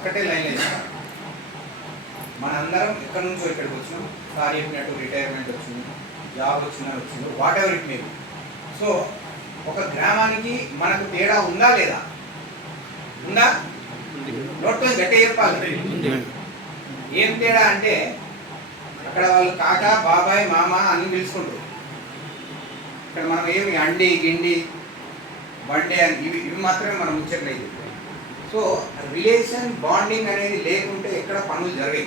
ఒక్కటే లైన్ వేస్తాం. మనందరం ఎక్కడి నుంచో ఇక్కడికి వచ్చినాం, సార్ చెప్పినట్టు రిటైర్మెంట్ వచ్చింది, జాబ్ వచ్చింది, what ever it may be. So ఒక గ్రామానికి మనకు తేడా ఉందా లేదా? ఉందా? నోట్తో గట్టిగా చెప్పాలి. ఏం తేడా అంటే అక్కడ వాళ్ళు కాక, బాబాయ్, మామ అని పిలుచుకుంటారు. ఇక్కడ మనం ఏమి అండి, గిండి, బండే అని ఇవి మాత్రమే మనం ముచ్చట్లేదు. సో రిలేషన్ బాండింగ్ అనేది లేకుంటే ఎక్కడ పనులు జరిగాయి.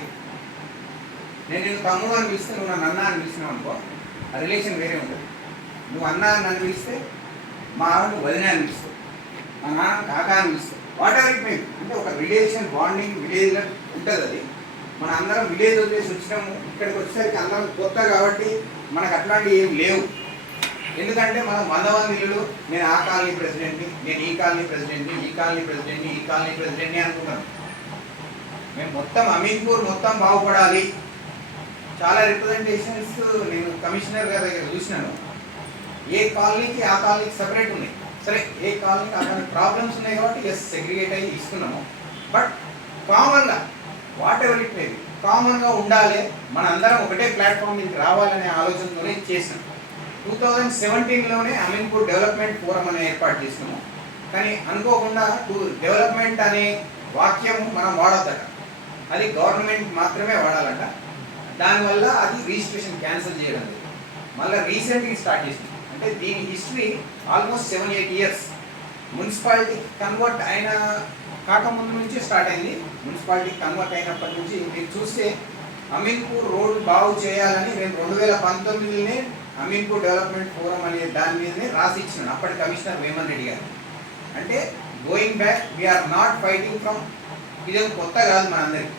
నేను తమ్ముడు అని పిలిస్తే నువ్వు నన్ను అన్న అని పిలిచినావు అనుకో, ఆ రిలేషన్ వేరే ఉంటుంది. నువ్వు అన్న నన్ను పిలిస్తే మా ఆవిడ వదిన అని పిలుస్తావు, మా నాన్న కాక అని పిలుస్తావు, వాట్ ఎవర్ ఇట్ మే. అంటే ఒక రిలేషన్ బాండింగ్ విలేజ్లో ఉంటుంది. అది మన అందరం విలేజ్ వదిలేసి వచ్చినాము, ఇక్కడికి వచ్చేసరికి అందరం కొత్త కాబట్టి మనకు అట్లాంటివి ఏం లేవు. ఎందుకంటే మనం 100 మంది ఇల్లు, నేను ఆ కాలనీ ప్రెసిడెంట్ని, నేను ఈ కాలనీ ప్రెసిడెంట్ని, ఈ కాలనీ ప్రెసిడెంట్ని, ఈ కాలనీ ప్రెసిడెంట్ని అనుకుంటాను. మేము మొత్తం అమీన్పూర్ మొత్తం బాగుపడాలి. చాలా రిప్రజెంటేషన్స్ నేను కమిషనర్ గారి దగ్గర చూసినాను. ఏ కాలనీకి ఆ కాలనీకి సపరేట్ ఉన్నాయి. సరే, ఏ కాలనీకి ఆ కాలనీ ప్రాబ్లమ్స్ ఉన్నాయి కాబట్టి ఎస్ సెగ్రిగేట్ అయ్యి ఇస్తున్నాము. బట్ కామన్గా what ever it may be కామన్గా ఉండాలి, మన అందరం ఒకటే ప్లాట్ఫామ్ నుంచి రావాలనే ఆలోచనతోనే చేసినాం. 2017లోనే అమీన్పూర్ డెవలప్మెంట్ ఫోరం అనే ఏర్పాటు చేసినాము. కానీ అనుకోకుండా డెవలప్మెంట్ అనే వాక్యం మనం వాడొద్దట, అది గవర్నమెంట్ మాత్రమే వాడాలట. దానివల్ల అది రిజిస్ట్రేషన్ క్యాన్సిల్ చేయడం మళ్ళీ రీసెంట్గా స్టార్ట్ చేసింది. అంటే దీని history almost 7-8 years. Municipality convert అయిన కాకముందు నుంచి స్టార్ట్ అయింది. మున్సిపాలిటీ కన్వర్ట్ అయినప్పటి నుంచి మీరు చూస్తే అమీన్పూర్ రోడ్ బాగు చేయాలని నేను 2019లోనే అమీన్పూర్ డెవలప్మెంట్ ఫోరం అనే దాని మీదనే రాసి ఇచ్చినాను అప్పటి కమిషనర్ వేమన్ రెడ్డి గారు. అంటే going back we're not fighting from, ఇదేం కొత్త కాదు మనందరికి,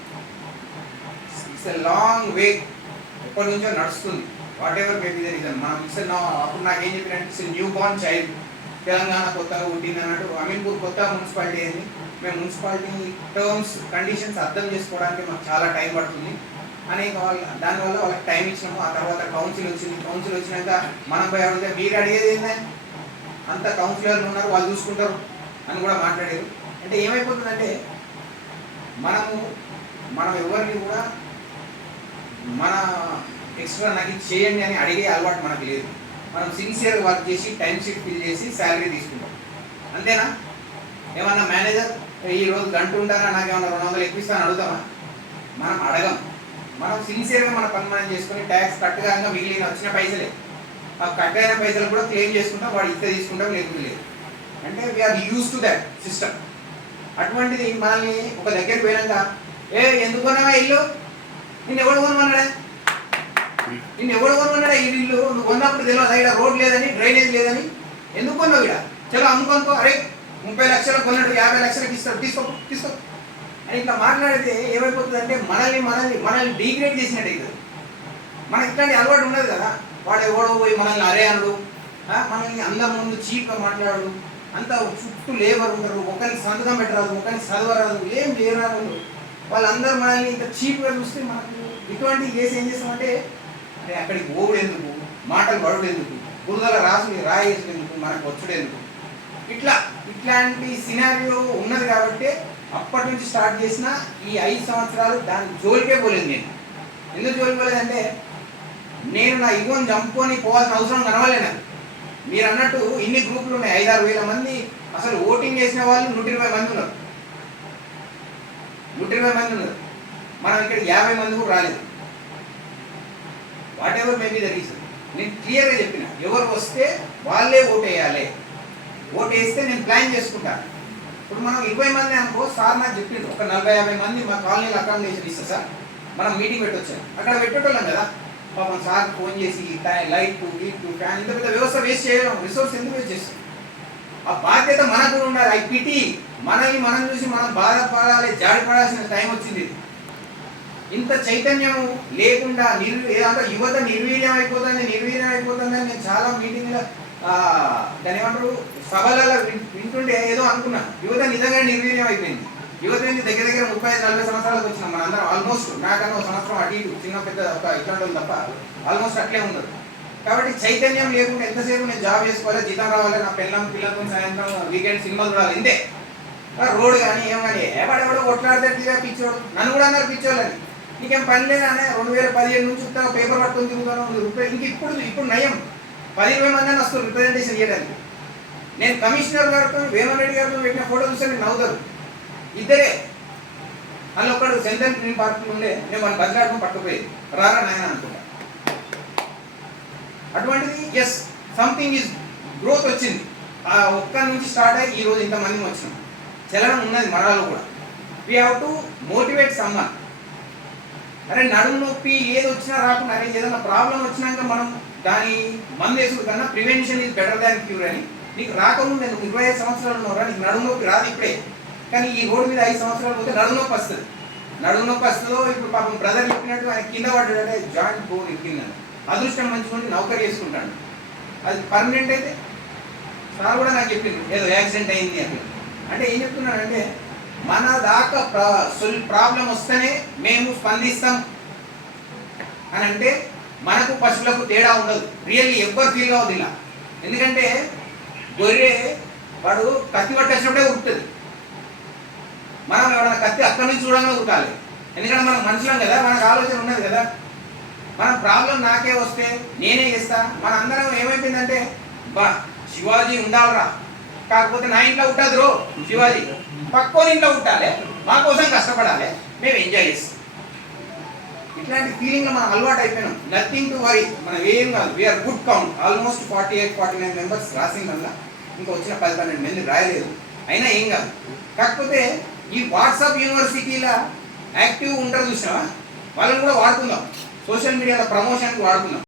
ఇట్స్ ఎ లాంగ్ వే, ఎప్పటి నుంచో నడుస్తుంది. What ever maybe the reason. మనం అప్పుడు నాకేం చెప్పినట్టు it's new born child, Telangana కొత్తగా పుట్టింది అన్నట్టు. అమీన్పూర్ కొత్త మున్సిపాలిటీ అయింది. మేము మున్సిపాలిటీ టర్మ్స్, కండిషన్స్ అర్థం చేసుకోవడానికి మాకు చాలా టైం పడుతుంది అని దానివల్ల వాళ్ళకి టైం ఇచ్చినాము. ఆ తర్వాత కౌన్సిల్ వచ్చింది. కౌన్సిల్ వచ్చినాక మనం పోయి అడిగితే మీరు అడిగేది ఏంటంటే అంత కౌన్సిలర్లు ఉన్నారు, వాళ్ళు చూసుకుంటారు అని కూడా మాట్లాడారు. అంటే ఏమైపోతుందంటే మనం ఎవరిని కూడా మన ఎక్స్ట్రా నాకు ఇది చేయండి అని అడిగే అలవాటు మనకు లేదు. మనం సిన్సియర్ వర్క్ చేసి టైం షీట్ ఫిల్ చేసి శాలరీ తీసుకుంటాం, అంతేనా? ఏమన్నా మేనేజర్ ఈరోజు గంట ఉంటారా, నాకు ఏమన్నా 200 ఎక్కువ ఇస్తాను అడుగుతామా? మనం అడగం. మనం సిన్సియర్గా మన పని మనం చేసుకొని ట్యాక్స్ కట్టగా మిగిలిన వచ్చిన పైసలే, ఆ కట్ అయిన పైసలు కూడా క్లెయిమ్ చేసుకుంటాం, వాడు ఇస్తే తీసుకుంటాం, లేకుండా లేదు. అంటే we're used to that system. అటువంటిది మనల్ని ఒక దగ్గరికి పోయినాక ఎందుకు కొన్నావా ఇల్లు, నిన్ను ఎవడు కొనమన్నాడా, ఈ ఇల్లు నువ్వు కొన్నప్పుడు తెలియదు ఇక్కడ రోడ్ లేదని, డ్రైనేజ్ లేదని, ఎందుకు కొన్నావు ఇక్కడ, చలో అమ్ముకొనుకో, అరే 30 లక్షలు కొన్నాడు 50 లక్షలకి ఇస్తాడు, తీసుకో అని ఇట్లా మాట్లాడితే ఏమైపోతుందంటే మనల్ని డీగ్రేడ్ చేసినట్టు అవుతుంది. మనకి ఇట్లాంటి అలవాటు ఉండదు కదా. వాడు ఎవడో పోయి మనల్ని అరే అనడు, మనల్ని అందరి ముందు చీప్గా మాట్లాడు, అంతా చుట్టూ లేబర్ ఉంటారు, ఒకరికి సంతకం పెట్టరాదు, ఒకరికి చదవరాదు, ఏం చేయరాదు. వాళ్ళందరూ మనల్ని ఇంత చీప్గా చూస్తే మనకు ఇటువంటి కేసు ఏం చేస్తామంటే అరే అక్కడికి ఓవుడు ఎందుకు, మాటలు పడుడు ఎందుకు, బురదల రాయేసుడు ఎందుకు, మనకు వచ్చుడు ఎందుకు, ఇట్లాంటి సినారియో ఉన్నది కాబట్టి అప్పటి నుంచి స్టార్ట్ చేసిన ఈ 5 సంవత్సరాలు దాని జోలికే పోలేదు. నేను ఎందుకు జోలికి పోలేదంటే నేను నా ఇగోని చంపుకొని పోవాల్సిన అవసరం కనవలేను. మీరు అన్నట్టు ఇన్ని గ్రూపులు ఉన్నాయి, 5-6 వేల మంది అసలు ఓటింగ్ చేసిన వాళ్ళు 120 మంది ఉన్నారు. 120 మంది ఉన్నారు. మనం ఇక్కడ 50 మంది కూడా రాలేదు. What ever maybe the reason, నేను క్లియర్గా చెప్పిన, ఎవరు వస్తే వాళ్ళే ఓటు వేయాలి. ఓటు వేస్తే నేను ప్లాన్ చేసుకుంటాను. ఇప్పుడు మనం 20 మంది అనుకో, సార్ నాకు చెప్పిండు ఒక 40-50 మంది మా కాలనీలో అకామిడేషన్ ఇస్తా సార్, మనం మీటింగ్ పెట్టొచ్చాను. అక్కడ పెట్టేటోళ్ళం కదా, పాపం సార్ ఫోన్ చేసి లైట్ హీట్ ఫ్యాన్ ఇంత పెద్ద వ్యవస్థ వేస్ట్ చేయడం, రిసోర్స్ ఎందుకు వేస్ట్ చేస్తాం? ఆ బాధ్యత మనకు కూడా ఉండాలి. ఐ పిటి మనల్ని మనం చూసి మనం బాధపడాలి, జాడిపడాల్సిన టైం వచ్చింది. ఇంత చైతన్యం లేకుండా యువత నిర్వీర్యం అయిపోతుందని నేను చాలా మీటింగ్లో దాని ఏమంటారు సభలలో వింటుండే ఏదో అనుకున్నా. యువత నిజంగా నిర్వీర్యం అయిపోయింది. యువత దగ్గర 35-40 సంవత్సరాలకు వచ్చినాం మనందరం. ఆల్మోస్ట్ నాకన్నా 1 సంవత్సరం అటు ఇటు చిన్న పెద్ద ఒక ఇట్లాంటి తప్ప ఆల్మోస్ట్ అట్లే ఉన్నారు. కాబట్టి చైతన్యం లేకుండా ఎంతసేపు నేను జాబ్ చేసుకోవాలి, జీతం రావాలి, నా పిల్లలతో సాయంత్రం వీకెండ్ సినిమా చూడాలి, ఇంతే. రోడ్ కానీ ఏం కానీ ఎవడెవడో కొట్లాడితే పిచ్చోడు, నన్ను కూడా అన్నారు పిచ్చోళ్ళని. నీకేం పని లేదనే 2017 నుంచి ఉత్తగా పేపర్ పట్టుకొని తిరుగుతాను రూపాయలు. ఇంక ఇప్పుడు నయం 10-20 మంది వస్తారు రిప్రజెంటేషన్ చేయడానికి. నేను కమిషనర్ గారితో వేమన్ రెడ్డి గారితో పెట్టిన ఫోటో చూస్తే నేను నవ్వుతారు ఇద్దరే. అందులో ఒక్కడు సెంట్రల్ గ్రీన్ పార్క్ ఉండే, నేను వాళ్ళని బదిలాడుకుని పట్టుకుపోయేది, రారా నాయన అనుకుంటా. అటువంటిది ఎస్ సంథింగ్ ఈజ్ గ్రోత్ వచ్చింది. ఆ ఒక్క నుంచి స్టార్ట్ అయ్యి ఈరోజు ఇంతమంది వచ్చినాం. చలనం ఉన్నది మనలో కూడా. We have to motivate someone. అరే నడుము నొప్పి ఏది వచ్చినా రాకుండా, అరే ఏదైనా ప్రాబ్లం వచ్చినాక మనం దాని మందు వేసుడు కన్నా prevention is better than cure అని. నీకు రాకముందు నువ్వు 25 సంవత్సరాలు ఉన్నారా, నీకు నడుము నొప్పి రాదు ఇప్పుడే, కానీ ఈ రోడ్డు మీద 5 సంవత్సరాలు పోతే నడుము నొప్పి వస్తుంది. నడుము నొప్పి వస్తుందో ఇప్పుడు పాపం బ్రదర్ చెప్పినట్టు ఆయన కింద పడ్డాడంటే జాయింట్ బోన్ ఇరికిందని, అదృష్టం మంచిగా నౌకరీ చేసుకుంటాడు. అది పర్మనెంట్ అయితే సార్ కూడా నాకు చెప్పింది ఏదో యాక్సిడెంట్ అయింది అని. అంటే ఏం చెప్తున్నానంటే మన దాకా ప్రాబ్లం వస్తేనే మేము స్పందిస్తాం అని అంటే మనకు పశువులకు తేడా ఉండదు. రియల్లీ ఎవ్వరు ఫీల్ కావద్దు ఇలా. ఎందుకంటే గొర్రె వాడు కత్తి పట్టేసినప్పుడే ఉరుకుతుంది. మనం ఎవరైనా కత్తి అక్కడి నుంచి చూడంగా ఉరకాలి. ఎందుకంటే మనం మనుషులం కదా, మనకు ఆలోచన ఉన్నది కదా. మన ప్రాబ్లం నాకే వస్తే నేనే చేస్తా. మన అందరం ఏమైపోయిందంటే బా శివాజీ ఉండాలరా, కాకపోతే నా ఇంట్లో ఉంటుంది రో శివాజీ, పక్కోని ఇంట్లో ఉండాలి, మా కోసం కష్టపడాలి, మేము ఎంజాయ్ చేస్తాం. ఇట్లాంటి ఫీలింగ్ మనం అలవాటు అయిపోయినాం. నథింగ్ టు వరీ, మనం ఏం కాదు. We are good count. Almost 48-49 members రాసింగ్ వల్ల ఇంకా వచ్చిన 10-12 మంది రాయలేదు, అయినా ఏం కాదు. కాకపోతే ఈ వాట్సాప్ యూనివర్సిటీలో యాక్టివ్ ఉంటారు చూసినావా, వాళ్ళని కూడా వాడుకుందాం, సోషల్ మీడియాలో ప్రమోషన్కి వాడుకుందాం.